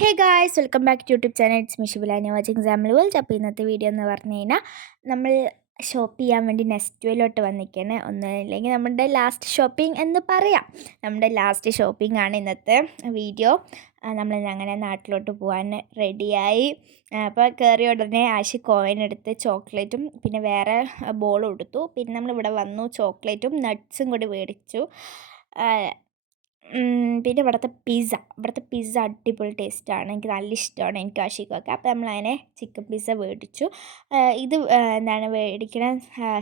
Hey guys, welcome back to YouTube channel. It's me Shibilani watching sample world. അപ്പോൾ ഇന്നത്തെ video എന്ന് പറഞ്ഞു കഴിഞ്ഞാൽ നമ്മൾ ഷോപ്പ് ചെയ്യാൻ വേണ്ടി നെക്സ്റ്റ് വേയിലോട്ട് വന്നിരിക്കുകയാണ്. ഒന്നുമില്ലെങ്കിൽ നമ്മുടെ ലാസ്റ്റ് ഷോപ്പിംഗ് എന്ന് പറയാം. നമ്മുടെ ലാസ്റ്റ് ഷോപ്പിംഗ് ആണ് ഇന്നത്തെ വീഡിയോ. നമ്മൾ അങ്ങനെ നാട്ടിലോട്ട് പോകാൻ റെഡിയായി. അപ്പോൾ കയറിയ ഉടനെ ആശി കോയിൻ എടുത്ത് ചോക്ലേറ്റും പിന്നെ വേറെ ബോളും എടുത്തു. പിന്നെ നമ്മളിവിടെ വന്നു, ചോക്ലേറ്റും നട്ട്സും കൂടി മേടിച്ചു. പിന്നെ ഇവിടുത്തെ പിസ്സ അടിപൊളി ടേസ്റ്റാണ്. എനിക്ക് നല്ല ഇഷ്ടമാണ്, എനിക്ക് ആശിക്കൊക്കെ. അപ്പോൾ നമ്മളതിനെ ചിക്കൻ പിസ്സ മേടിച്ചു. ഇത് മേടിക്കണ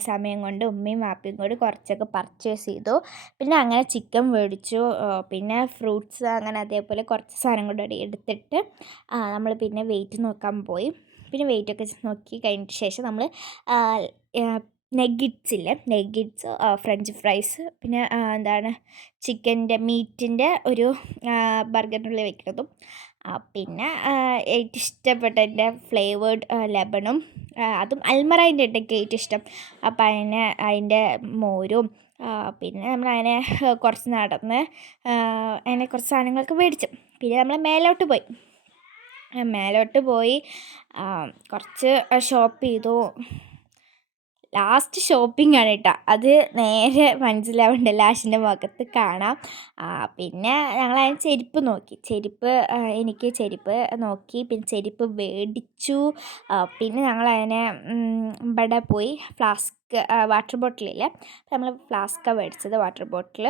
സമയം കൊണ്ട് ഉമ്മയും വാപ്പയും കൂടി കുറച്ചൊക്കെ പർച്ചേസ് ചെയ്തു. പിന്നെ അങ്ങനെ ചിക്കൻ മേടിച്ചു. പിന്നെ ഫ്രൂട്ട്സ് അങ്ങനെ അതേപോലെ കുറച്ച് സാധനം കൂടെ എടുത്തിട്ട് നമ്മൾ പിന്നെ വെയിറ്റ് നോക്കാൻ പോയി. പിന്നെ വെയിറ്റൊക്കെ നോക്കി കഴിഞ്ഞിട്ട് ശേഷം നമ്മൾ നെഗിറ്റ്സ്, ഫ്രഞ്ച് ഫ്രൈസ്, പിന്നെ മീറ്റിൻ്റെ ഒരു ബർഗറിനുള്ളിൽ വെക്കുന്നതും, പിന്നെ ഏറ്റവും ഇഷ്ടപ്പെട്ട എൻ്റെ ഫ്ലേവേർഡ് ലെബണും, അതും അൽമറയിൻ്റെ എനിക്ക് ഏറ്റവും ഇഷ്ടം. അപ്പം അതിൻ്റെ മോരും, പിന്നെ നമ്മളതിനെ കുറച്ച് നടന്ന് അതിനെ കുറച്ച് സാധനങ്ങളൊക്കെ മേടിച്ചു. പിന്നെ നമ്മൾ മേലോട്ട് പോയി കുറച്ച് ഷോപ്പ് ചെയ്തു. ലാസ്റ്റ് ഷോപ്പിംഗ് ആണ് കേട്ടോ, അത് നേരെ മനസ്സിലാവുന്നുണ്ട്, ലാഷിൻ്റെ മുഖത്ത് കാണാം. പിന്നെ ഞങ്ങളതിന് എനിക്ക് ചെരുപ്പ് നോക്കി, പിന്നെ ചെരുപ്പ് മേടിച്ചു. പിന്നെ ഞങ്ങളതിനെ ഇവിടെ പോയി വാട്ടർ ബോട്ടിലില്ല, നമ്മൾ ഫ്ലാസ്ക്കാണ് മേടിച്ചത്. വാട്ടർ ബോട്ടിൽ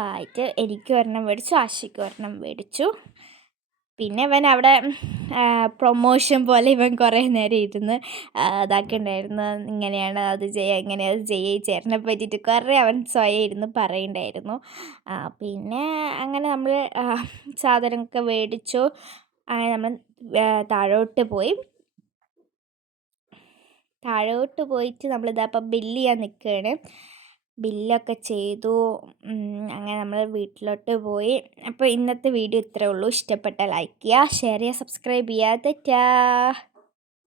ആയിട്ട് എനിക്ക് ഒരെണ്ണം മേടിച്ചു, ആഷിക്ക് ഒരെണ്ണം മേടിച്ചു. പിന്നെ ഇവൻ അവിടെ പ്രൊമോഷൻ പോലെ ഇവൻ കുറേ നേരം ഇരുന്ന് ഇതാക്കിയിട്ടുണ്ടായിരുന്നു. ഇങ്ങനെയാണ് അത് ചെയ്യുക, ഇങ്ങനെയാണ് അത് ചെയ്യുക, ഈ ചേട്ടനെ പറ്റിയിട്ട് കുറേ അവൻ സ്വയം ഇരുന്ന് പറയുന്നുണ്ടായിരുന്നു. പിന്നെ അങ്ങനെ നമ്മൾ സാധനമൊക്കെ മേടിച്ചു. അങ്ങനെ നമ്മൾ താഴോട്ട് പോയിട്ട് നമ്മളിതപ്പം ബില്ല് ചെയ്യാൻ നിൽക്കുകയാണ്. ബില്ലൊക്കെ ചെയ്തു. അങ്ങനെ നമ്മൾ വീട്ടിലോട്ട് പോയി. അപ്പോൾ ഇന്നത്തെ വീഡിയോ ഇത്രയേ ഉള്ളൂ. ഇഷ്ടപ്പെട്ടാൽ ലൈക്ക് ചെയ്യുക, ഷെയർ ചെയ്യുക, സബ്സ്ക്രൈബ് ചെയ്യുക. തെറ്റാ.